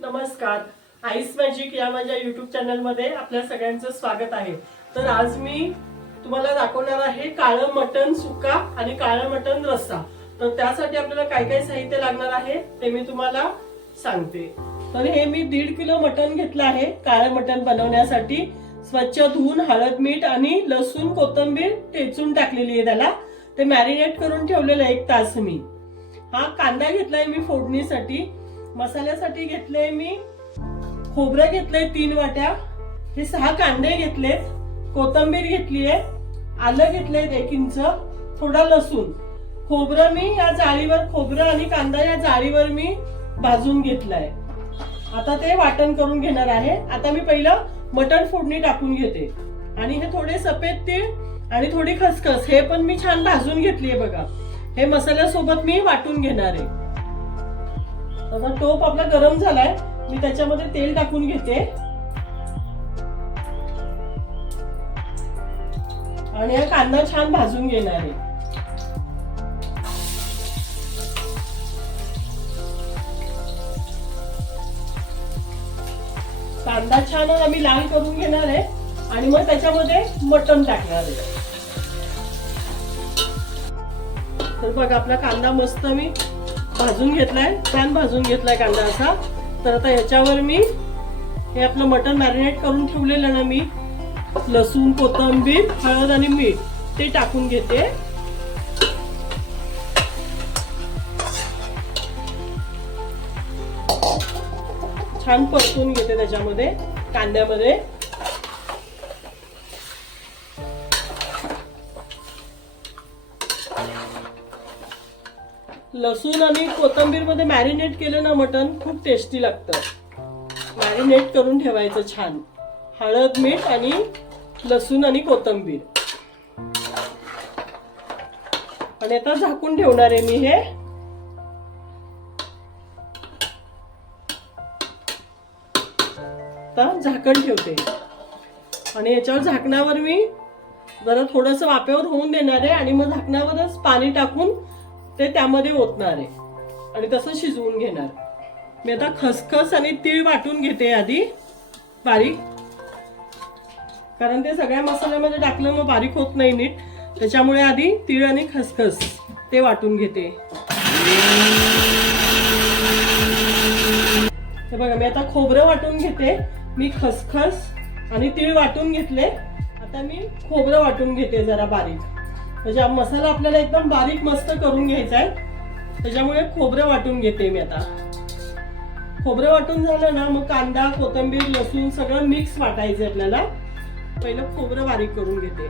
नमस्कार. Ice magic या माझ्या युट्यूब चॅनल मध्ये आपल्या सगळ्यांचं स्वागत आहे. तर आज मी तुम्हाला दाखवणार आहे काळं मटण सुक्का आणि काळं मटण रस्सा. तर त्यासाठी आपल्याला काय काय साहित्य लागणार आहे ते मी तुम्हाला सांगते. तर हे मी 1.5 किलो मटण घेतलं आहे काळं मटण बनवण्यासाठी. स्वच्छ धुवून हळद मीठ आणि लसूण कोथिंबीर ठेचून टाकलेली आहे त्याला. ते मॅरिनेट करून ठेवलेलं 1 तास मी. हा कांदा घेतलाय मी फोडणीसाठी. मसाल्यासाठी घेतले मी खोबरं घेतलंय 3 वाट्या. हे 6 कांदे घेतलेत. कोथिंबीर घेतली आहे. आलं घेतलंय 1 इंच. थोडा लसूण. खोबरं मी या जाळीवर खोबरं आणि कांदा या जाळीवर मी भाजून घेतलाय. आता ते वाटण करून घेणार आहे. आता मी पहिलं मटण फोडणी टाकून घेते आणि हे थोडे सफेद तीळ आणि थोडी खसखस हे पण मी छान भाजून घेतलीये बघा. हे मसाल्यासोबत मी वाटून घेणार आहे. आता टोप आपला गरम झालाय. मी त्याच्यामध्ये तेल टाकून घेते आणि हा कांदा छान भाजून घेणार आहे. कांदा छान आम्ही लाल करून घेणार आहे आणि मग त्याच्यामध्ये मटण टाकणार आहे. तर बघा आपला कांदा मस्त मी भाजून घेतलाय. छान भाजून घेतलाय कांदा असा. तर आता ह्याच्यावर मी हे आपलं मटण मॅरिनेट करून ठेवलेलं ना मी लसूण कोथिंबीर हळद आणि मीठ ते टाकून घेते. छान परतून घेते त्याच्यामध्ये कांद्यामध्ये. लसूण आणि कोथिंबीर मध्ये मॅरिनेट केलं ना मटण खूप टेस्टी लागतं. मॅरिनेट करून ठेवायचं छान. हळद मीठ आणि लसूण आणि कोथिंबीर. आणि आता झाकून ठेवणार आहे मी हे. आता झाकण ठेवते आणि याच्यावर झाकणावर मी जरा थोडंसं वाफेवर होऊन देणार आहे आणि मग झाकणावरच पाणी टाकून ते त्यामध्ये ओतणार आहे आणि तसं शिजवून घेणार. मी आता खसखस आणि तीळ वाटून घेते आधी बारीक, कारण ते सगळ्या मसाल्यामध्ये टाकलं मग बारीक होत नाही नीट. त्याच्यामुळे आधी तीळ आणि खसखस ते वाटून घेते. हे बघा मी आता खोबरं वाटून घेते. मी खसखस आणि तीळ वाटून घेतले. आता मी खोबरं वाटून घेते जरा बारीक. म्हणजे मसाला आपल्याला एकदम बारीक मस्त करून घ्यायचा आहे. त्याच्यामुळे खोबरं वाटून घेते मी आता. खोबरं वाटून झालं ना मग कांदा कोथिंबीर लसूण सगळं मिक्स वाटायचं आपल्याला. पहिलं खोबरं बारीक करून घेते.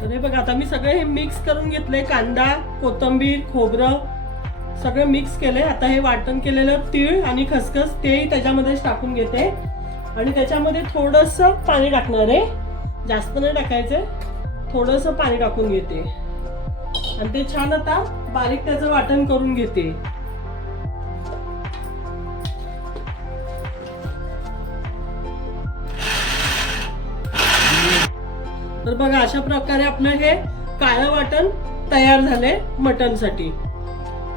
तर हे बघा आता मी सगळं हे मिक्स करून घेतलंय. कांदा कोथिंबीर खोबरं सगळं मिक्स केलंय. आता हे वाटण केलेलं तीळ आणि खसखस ते त्याच्यामध्येच टाकून घेते आणि त्याच्यामध्ये थोडंसं पाणी टाकणार आहे. जास्त नाही टाकायचं. थोडंसं पाणी टाकून घेते आणि ते छान आता बारीक त्याचं वाटण करून घेते. तर बघा अशा प्रकारे आपलं हे काळं वाटण तयार झालंय मटणसाठी.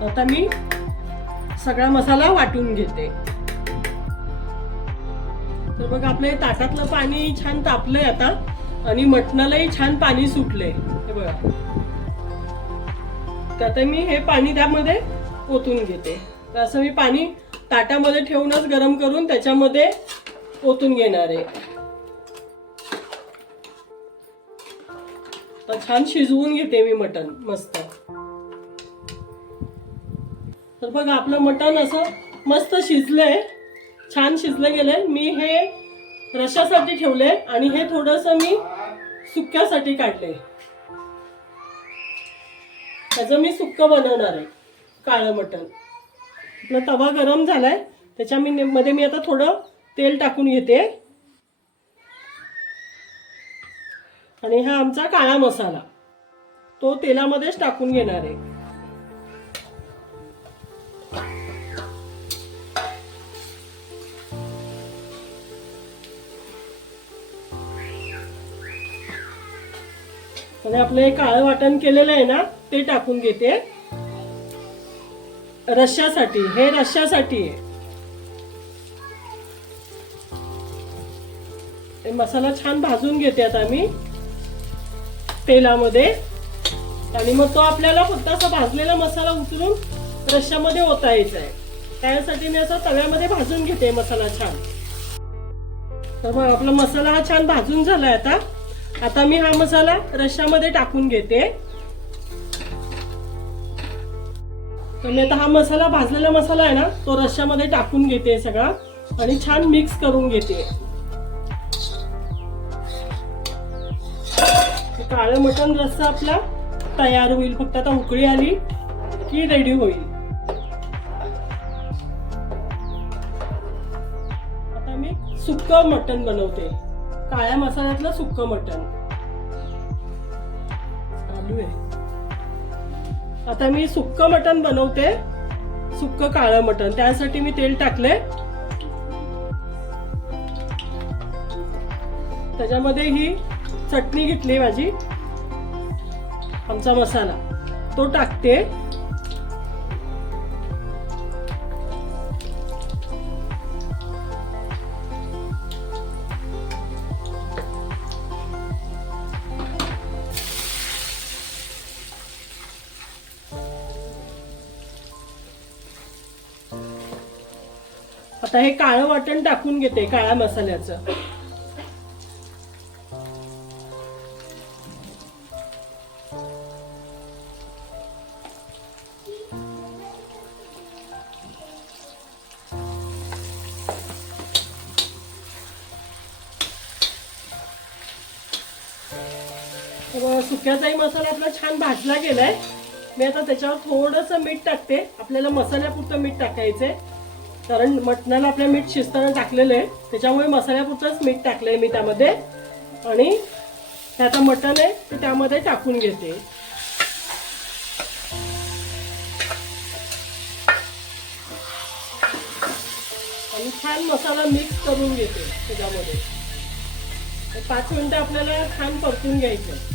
आता मी सगळा मसाला वाटून घेते. तर बघा आपलं ताटातलं पाणी छान तापलंय आता आणि मटणालाही छान पाणी सुटलंय. हे बघा आता मी हे पाणी त्यामध्ये ओतून घेते. तर असं मी पाणी ताटामध्ये ठेवूनच गरम करून त्याच्यामध्ये ओतून घेणार आहे. तर छान शिजवून घेते मी मटण मस्त. तर बघा आपलं मटण असं मस्त शिजलंय. छान शिजलं गेलंय. मी हे रश्शासाठी ठेवले आणि हे थोडंसं मी सुक्क्यासाठी काढले. त्याचं मी सुक्क बनवणार आहे काळं मटण. आपला तवा गरम झालाय. त्याच्यामध्ये मी आता थोडं तेल टाकून घेते आणि हा आमचा काळा मसाला तो तेलामध्येच टाकून घेणार आहे. आणि आपलं हे काळं वाटण केलेलं आहे ना ते टाकून घेते. रश्श्यासाठी, हे रश्श्यासाठी आहे. हे मसाला छान भाजून घेते आता मी तेलामध्ये, आणि मग तो आपल्याला फक्त असा भाजलेला मसाला उचलून रश्श्यामध्ये ओतायचा आहे. त्यासाठी मी असा तव्यामध्ये भाजून घेते मसाला छान. तर मग आपला मसाला हा छान भाजून झालाय. आता मी हा मसाला रश्श्यामध्ये टाकून घेते. तर मी आता हा मसाला, भाजलेला मसाला आहे ना, तो रश्श्यामध्ये टाकून घेते सगळा आणि छान मिक्स करून घेते. काळं मटण रस्सा आपला तयार होईल. फक्त आता उकळी आली की रेडी होईल. आता मी सुक्कं मटण बनवते, काळ्या मसाल्यातलं सुक्कं मटण. आलू आहे. आता मी सुक्कं मटण बनवते, सुक्कं काळं मटण. त्यासाठी मी तेल टाकले, त्याच्यामध्ये ही चटणी घेतली माझी, आमचा मसाला तो टाकते. आता हे काळं वाटण टाकून घेते, काळ्या मसाल्याचं. सुक्याचाही मसाला आपला छान भाजला गेलाय. मी आता त्याच्यावर थोडंसं मीठ टाकते. आपल्याला मसाल्यापुरतं मीठ टाकायचंय, कारण मटणाला आपल्या मीठ शिजताना टाकलेलं आहे, त्याच्यामुळे मसाल्यापुरतंच मीठ टाकलंय मी त्यामध्ये. आणि त्याचं मटण आहे ते त्यामध्ये टाकून घेते. आणि छान मसाला मिक्स करून घेते त्याच्यामध्ये. 5 मिनिटं आपल्याला छान परतून घ्यायचं.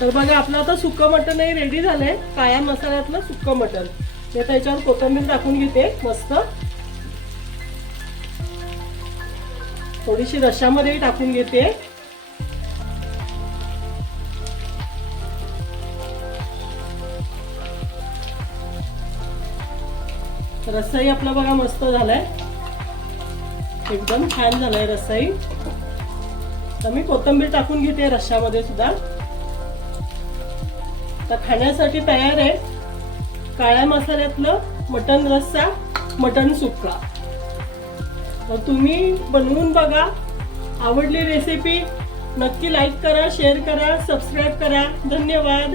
तर बघा आपलं आता सुक्कं मटणही रेडी झालंय, काळ्या मसाल्यातलं सुक्कं मटण. मी त्याच्यावर कोथिंबीर टाकून घेते मस्त. थोडीशी रश्श्यामध्येही टाकून घेते. रस्साही आपला बघा मस्त झालाय, एकदम छान झालाय रस्साही. तर मी कोथिंबीर टाकून घेते रश्श्यामध्ये सुद्धा. तर खाण्यासाठी तयार आहे काळ्या मसाल्यातलं मटण रस्सा, मटण सुक्का. तर तुम्ही बनवून बघा. आवडली रेसिपी नक्की लाईक करा, शेअर करा, सबस्क्राईब करा. धन्यवाद.